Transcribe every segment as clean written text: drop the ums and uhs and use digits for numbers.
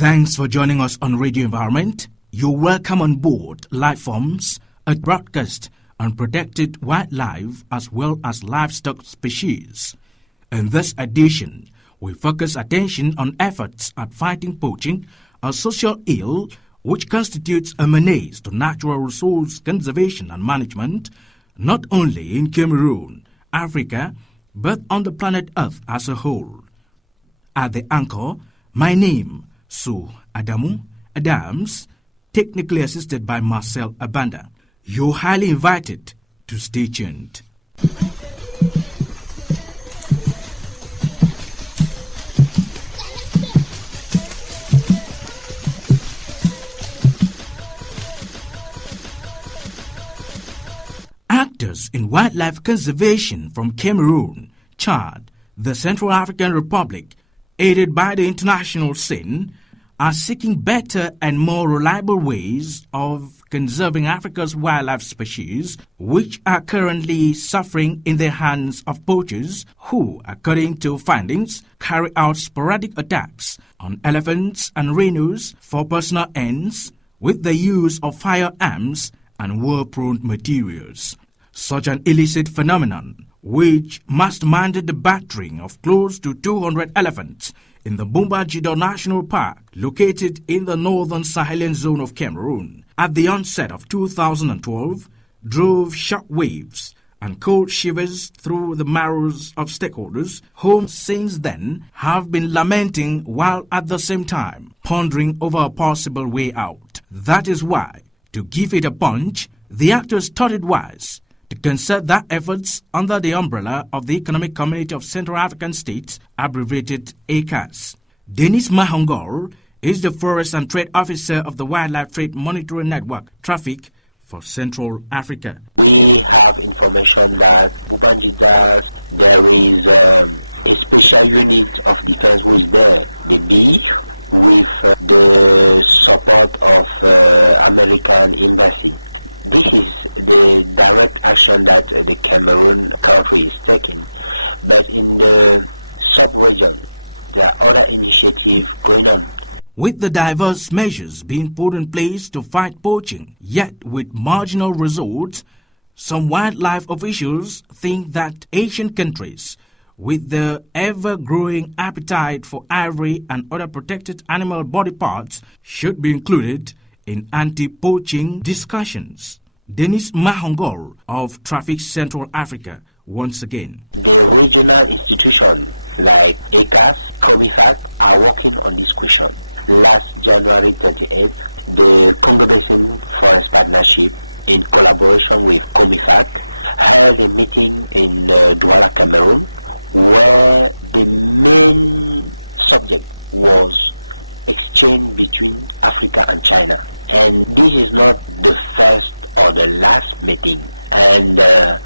Thanks for joining us on Radio Environment. You're welcome on board FORMS, a broadcast on protected wildlife as well as livestock species. In this edition, we focus attention on efforts at fighting poaching, a social ill which constitutes a menace to natural resource conservation and management, not only in Cameroon, Africa, but on the planet Earth as a whole. At the anchor, my name, Su Adamu Adams, technically assisted by Marcel Abanda. You're highly invited to stay tuned. Actors in wildlife conservation from Cameroon, Chad, the Central African Republic, aided by the international scene, are seeking better and more reliable ways of conserving Africa's wildlife species, which are currently suffering in the hands of poachers who, according to findings, carry out sporadic attacks on elephants and rhinos for personal ends with the use of firearms and war-prone materials. Such an illicit phenomenon, which masterminded the battering of close to 200 elephants in the Bumba-Jido National Park, located in the northern Sahelian zone of Cameroon, at the onset of 2012, drove shockwaves and cold shivers through the marrows of stakeholders whom since then have been lamenting while at the same time pondering over a possible way out. That is why, to give it a punch, the actors thought it wise to concert their efforts under the umbrella of the Economic Community of Central African States, abbreviated ECAS. Denis Mahongol is the Forest and Trade Officer of the Wildlife Trade Monitoring Network, Traffic, for Central Africa. We have information that Bumba-Jido, there is a special unit of defense who is there, the B, with the support of American Embassy. This is the direct action that the Cameroon country is taking. But in the sub-region, there are other initiatives going on. With the diverse measures being put in place to fight poaching, yet with marginal results, some wildlife officials think that Asian countries, with the ever-growing appetite for ivory and other protected animal body parts, should be included in anti-poaching discussions. Denis Mahongol of Traffic Central Africa once again. The regional institutions like ECAS, COMIFAC are working on this question. Last January 28th, the Congo Basin Forest Partnership, in collaboration with COMIFAC, held a meeting in Douala, Cameroon, where the main subject was exchange between Africa and China. And this is not the first or the last meeting, and there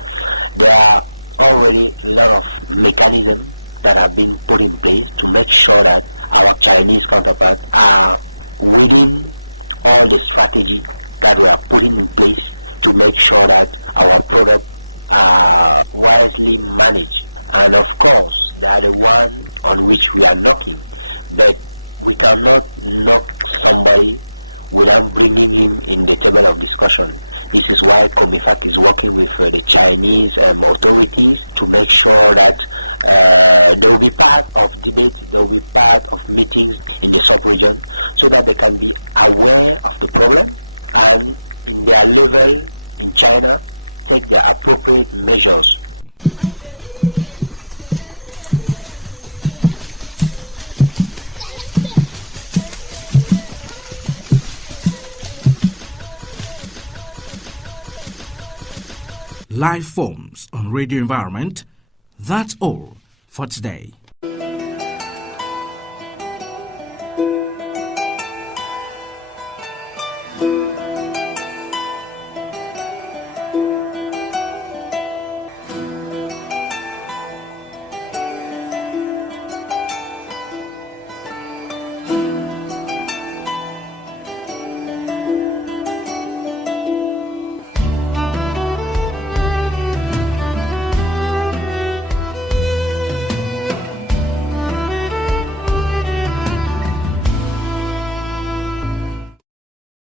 are already a lot of mechanisms that have been put in place to make sure that our Chinese counterparts are within all the strategy that we are putting in place to make sure that our products are wisely managed. And of course, they are the one on which we are knocking, but we cannot knock somebody without bringing him in the table of discussion. This is why COMIFAC is working with the Chinese authorities to make sure that there will be part of debate, there will be part of meetings in the sub-region, so that they can be aware of the problem and in their level in China take the appropriate measures. Live forms on Radio Environment. That's all for today.